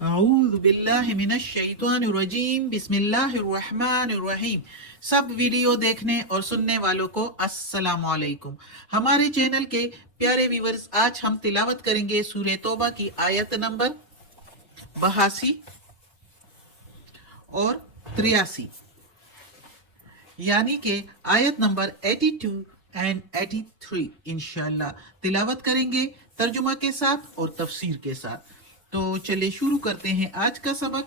اعوذ باللہ من الشیطان الرجیم بسم اللہ الرحمن الرحیم۔ سب ویڈیو دیکھنے اور سننے والوں کو السلام علیکم۔ ہمارے چینل کے پیارے ویورز، آج ہم تلاوت کریں گے سورہ توبہ کی آیت نمبر 82 اور 83، یعنی کہ آیت نمبر 82 اینڈ 83 انشاءاللہ تلاوت کریں گے ترجمہ کے ساتھ اور تفسیر کے ساتھ۔ تو چلے شروع کرتے ہیں آج کا سبق،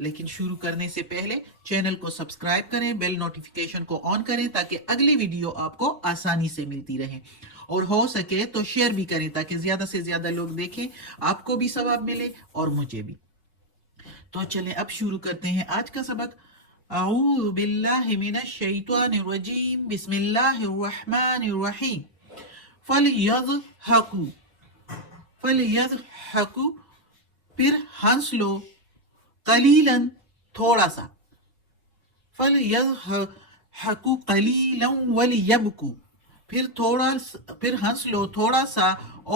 لیکن شروع کرنے سے پہلے چینل کو سبسکرائب کریں، بیل نوٹیفیکیشن کو آن کریں تاکہ اگلی ویڈیو آپ کو آسانی سے ملتی رہے، اور ہو سکے تو شیئر بھی کریں تاکہ زیادہ سے زیادہ لوگ دیکھیں، آپ کو بھی ثواب ملے اور مجھے بھی۔ تو چلیں اب شروع کرتے ہیں آج کا سبق۔ اعوذ باللہ من الشیطان الرجیم بسم اللہ الرحمن الرحیم۔ فَلْيَضْحَكُوا فَلْيَضْحَكُوا پھر ہنس لو، قلیلاً تھوڑا سا، فَلْيَضْحَكُوا قَلِيلًا وَلْيَبْكُوا پھر ہنس لو تھوڑا سا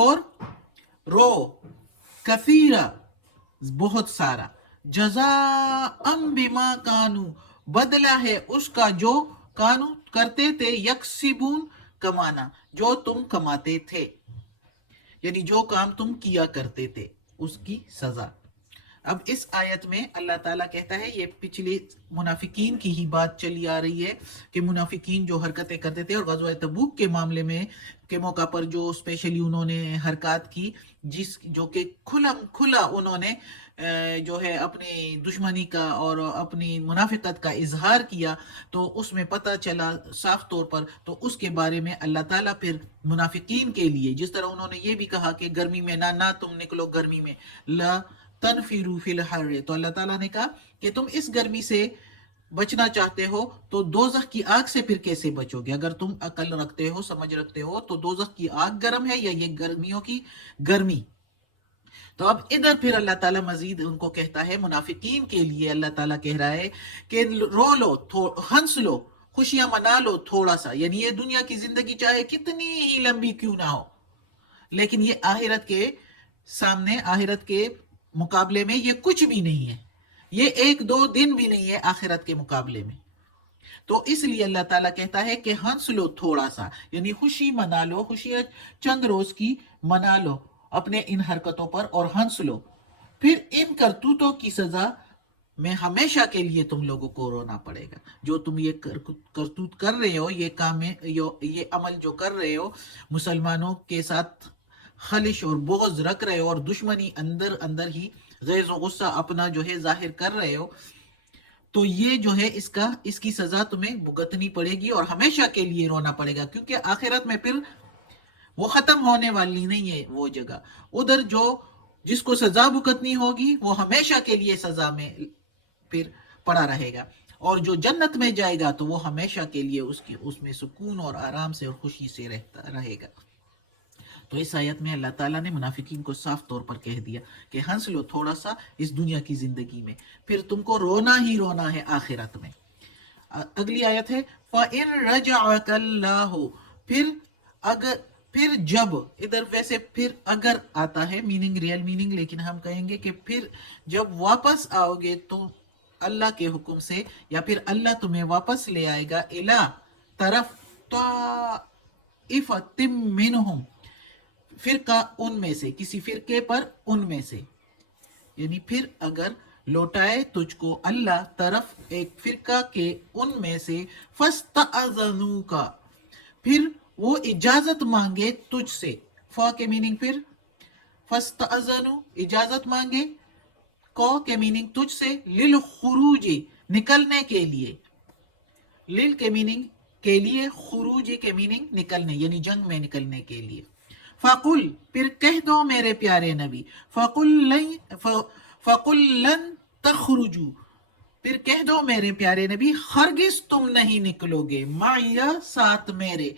اور رو، کثیرا بہت سارا، جزاء بما کانوا بدلہ ہے اس کا جو کانو کرتے تھے، یکسبون کمانا جو تم کماتے تھے، یعنی جو کام تم کیا کرتے تھے اس کی سزا۔ اب اس آیت میں اللہ تعالیٰ کہتا ہے، یہ پچھلے منافقین کی ہی بات چلی آ رہی ہے کہ منافقین جو حرکتیں کرتے تھے، اور غزوہ تبوک کے معاملے میں کے موقع پر جو اسپیشلی انہوں نے حرکات کی، جو کہ کھلا انہوں نے جو ہے اپنی دشمنی کا اور اپنی منافقت کا اظہار کیا، تو اس میں پتہ چلا صاف طور پر، تو اس کے بارے میں اللہ تعالیٰ پھر منافقین کے لیے، جس طرح انہوں نے یہ بھی کہا کہ گرمی میں نہ تم نکلو گرمی میں، لا تنفروا فی الحر، تو اللہ تعالیٰ نے کہا کہ تم اس گرمی سے بچنا چاہتے ہو تو دوزخ کی آگ سے پھر کیسے بچو گے؟ اگر تم عقل رکھتے ہو، سمجھ رکھتے ہو، تو دوزخ کی آگ گرم ہے یا یہ گرمیوں کی گرمی؟ تو اب ادھر پھر اللہ تعالیٰ مزید ان کو کہتا ہے، منافقین کے لیے اللہ تعالیٰ کہہ رہا ہے کہ رو لو، ہنس لو، خوشیاں منا لو تھوڑا سا، یعنی یہ دنیا کی زندگی چاہے کتنی ہی لمبی کیوں نہ ہو، لیکن یہ آخرت کے سامنے، آخرت کے مقابلے میں یہ کچھ بھی نہیں ہے، یہ ایک دو دن بھی نہیں ہے آخرت کے مقابلے میں۔ تو اس لیے اللہ تعالیٰ کہتا ہے کہ ہنس لو تھوڑا سا، یعنی خوشی منا لو، خوشی چند روز کی منا لو اپنے ان حرکتوں پر اور ہنس لو، پھر ان کرتوتوں کی سزا میں ہمیشہ کے لیے تم لوگوں کو رونا پڑے گا۔ جو تم یہ کرتوت کر رہے ہو، یہ کام، یہ عمل جو کر رہے ہو، مسلمانوں کے ساتھ خلش اور بغض رکھ رہے ہو اور دشمنی اندر اندر ہی غیظ و غصہ اپنا جو ہے ظاہر کر رہے ہو، تو یہ جو ہے اس کی سزا تمہیں بھگتنی پڑے گی اور ہمیشہ کے لیے رونا پڑے گا، کیونکہ آخرت میں پھر وہ ختم ہونے والی نہیں ہے وہ جگہ، ادھر جس کو سزا بھگتنی ہوگی وہ ہمیشہ کے لیے سزا میں پھر پڑا رہے گا، اور جو جنت میں جائے گا تو وہ ہمیشہ کے لیے اس میں سکون اور آرام سے اور خوشی سے رہے گا۔ تو اس آیت میں اللہ تعالیٰ نے منافقین کو صاف طور پر کہہ دیا کہ ہنس لو تھوڑا سا اس دنیا کی زندگی میں، پھر تم کو رونا ہی رونا ہے آخرت میں۔ اگلی آیت ہے فَإِن رَجَعَكَ اللَّهُ پھر جب، ادھر ویسے پھر اگر آتا ہے میننگ، ریئل میننگ، لیکن ہم کہیں گے کہ پھر جب واپس آؤ گے تو اللہ کے حکم سے، یا پھر اللہ تمہیں واپس لے آئے گا، الہ طرف، طائفۃ منہم فرقہ ان میں سے، کسی فرقے پر ان میں سے، یعنی پھر اگر لوٹائے تجھ کو اللہ طرف ایک فرقہ کے ان میں سے، فَاسْتَأْذَنُوكَ پھر وہ اجازت مانگے تجھ سے، فا کے میننگ پھر فَاسْتَأْذَنُوا اجازت مانگے، کو کے میننگ تجھ سے، لِلْخُرُوجِ نکلنے کے لیے، لل کے میننگ کے لیے، خروج کے میننگ نکلنے، یعنی جنگ میں نکلنے کے لیے۔ فَقُلْ پھر کہہ دو میرے پیارے نبی، فَقُلْ لَن تَخْرُجُوا پھر کہہ دو میرے پیارے نبی، ہرگز تم نہیں نکلو گے، معیہ ساتھ میرے،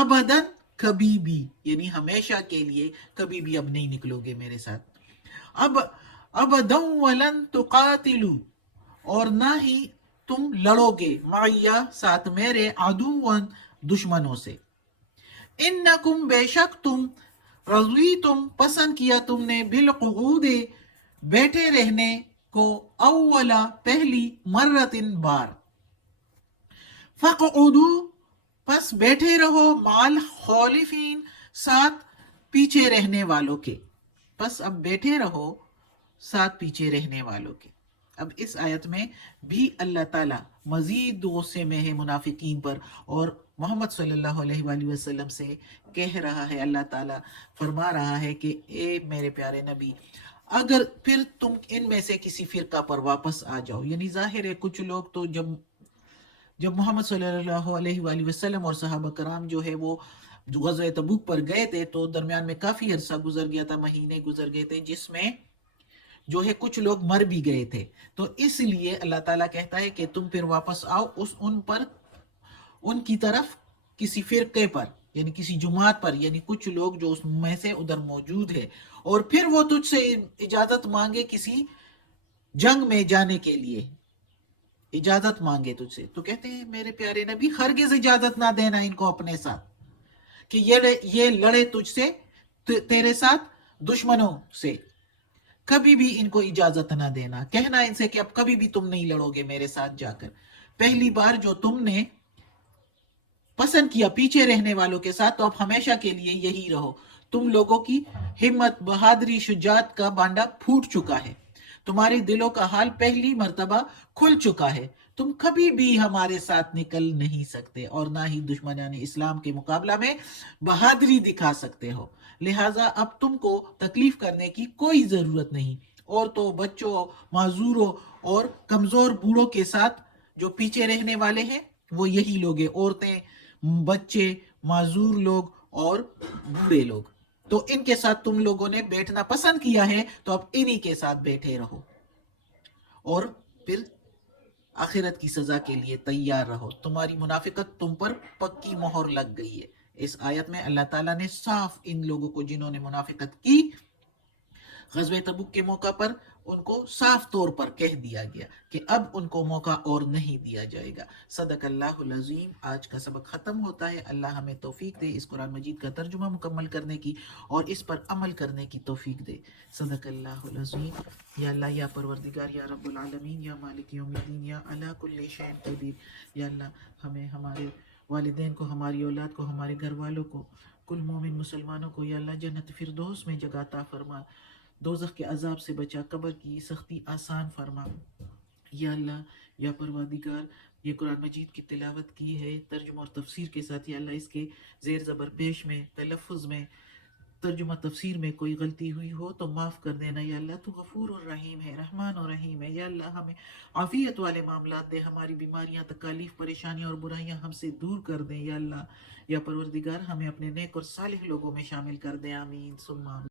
ابداً کبھی بھی، یعنی ہمیشہ کے لیے کبھی بھی اب نہیں نکلو گے میرے ساتھ، ابداً ولن تقاتلوا اور نہ ہی تم لڑو گے، معیہ ساتھ میرے، عدوًا دشمنوں سے، انکم بے شک تم، رضویتم پسند کیا تم نے، بالقعود بیٹھے رہنے کو، اولا پہلی، مرتن بار، فقعدو پس بیٹھے رہو، مال خولفین ساتھ پیچھے رہنے والوں کے، پس اب بیٹھے رہو ساتھ پیچھے رہنے والوں کے۔ اب اس آیت میں بھی اللہ تعالیٰ مزید غصے میں ہے منافقین پر، اور محمد صلی اللہ علیہ وآلہ وسلم سے کہہ رہا ہے، اللہ تعالیٰ فرما رہا ہے کہ اے میرے پیارے نبی، اگر پھر تم ان میں سے کسی فرقہ پر واپس آ جاؤ، یعنی ظاہر ہے کچھ لوگ تو جب محمد صلی اللہ علیہ وآلہ وسلم اور صحابہ کرام جو ہے وہ غزوہ تبوک پر گئے تھے، تو درمیان میں کافی عرصہ گزر گیا تھا، مہینے گزر گئے تھے، جس میں جو ہے کچھ لوگ مر بھی گئے تھے۔ تو اس لیے اللہ تعالیٰ کہتا ہے کہ تم پھر واپس آؤ ان کی طرف، کسی فرقے پر، یعنی کسی جماعت پر، یعنی کچھ لوگ جو اس میں سے ادھر موجود ہے، اور پھر وہ تجھ سے اجازت مانگے کسی جنگ میں جانے کے لیے، اجازت مانگے تجھ سے، تو کہتے ہیں میرے پیارے نبی ہرگز اجازت نہ دینا ان کو اپنے ساتھ، کہ یہ لڑے تجھ سے، تیرے ساتھ دشمنوں سے، کبھی بھی ان کو اجازت نہ دینا، کہنا ان سے کہ اب کبھی بھی تم نہیں لڑو گے میرے ساتھ جا کر، پہلی بار جو تم نے پسند کیا پیچھے رہنے والوں کے ساتھ، تو اب ہمیشہ کے لیے یہی رہو، تم لوگوں کی ہمت، بہادری، شجاعت کا بانڈا پھوٹ چکا ہے، تمہارے دلوں کا حال پہلی مرتبہ کھل چکا ہے، تم کبھی بھی ہمارے ساتھ نکل نہیں سکتے، اور نہ ہی دشمنان اسلام کے مقابلہ میں بہادری دکھا سکتے ہو، لہٰذا اب تم کو تکلیف کرنے کی کوئی ضرورت نہیں، عورتوں، بچوں، معذوروں اور کمزور بوڑھوں کے ساتھ جو پیچھے رہنے والے ہیں وہ یہی لوگ ہیں، عورتیں، بچے، معذور لوگ اور بوڑھے لوگ، تو ان کے ساتھ تم لوگوں نے بیٹھنا پسند کیا ہے، تو اب انہی کے ساتھ بیٹھے رہو، اور پھر آخرت کی سزا کے لیے تیار رہو، تمہاری منافقت تم پر پکی مہر لگ گئی ہے۔ اس آیت میں اللہ تعالیٰ نے صاف ان لوگوں کو جنہوں نے منافقت کی غزوہ تبوک کے موقع پر، ان کو صاف طور پر کہہ دیا گیا کہ اب ان کو موقع اور نہیں دیا جائے گا۔ صدق اللہ العظیم۔ آج کا سبق ختم ہوتا ہے، اللہ ہمیں توفیق دے اس قرآن مجید کا ترجمہ مکمل کرنے کی اور اس پر عمل کرنے کی توفیق دے۔ صدق اللہ العظیم۔ یا اللہ، یا پروردگار، یا رب العالمین، یا مالک یوم الدین، یا علی کل شیء قدیر، یا اللہ ہمیں، ہمارے والدین کو، ہماری اولاد کو، ہمارے گھر والوں کو، کل مومن مسلمانوں کو یا اللہ جنت فردوس میں جگہ عطا فرما، دوزخ کے عذاب سے بچا، قبر کی سختی آسان فرما، یا اللہ، یا پروردگار، یہ قرآن مجید کی تلاوت کی ہے ترجمہ اور تفسیر کے ساتھ، یا اللہ اس کے زیر زبر پیش میں، تلفظ میں، ترجمہ تفسیر میں کوئی غلطی ہوئی ہو تو معاف کر دینا، یا اللہ تو غفور الرحیم ہے، رحمان اور رحیم ہے، یا اللہ ہمیں عافیت والے معاملات دے، ہماری بیماریاں، تکالیف، پریشانیاں اور برائیاں ہم سے دور کر دیں، یا اللہ، یا پروردگار ہمیں اپنے نیک اور صالح لوگوں میں شامل کر دیں، آمین ثم آمین۔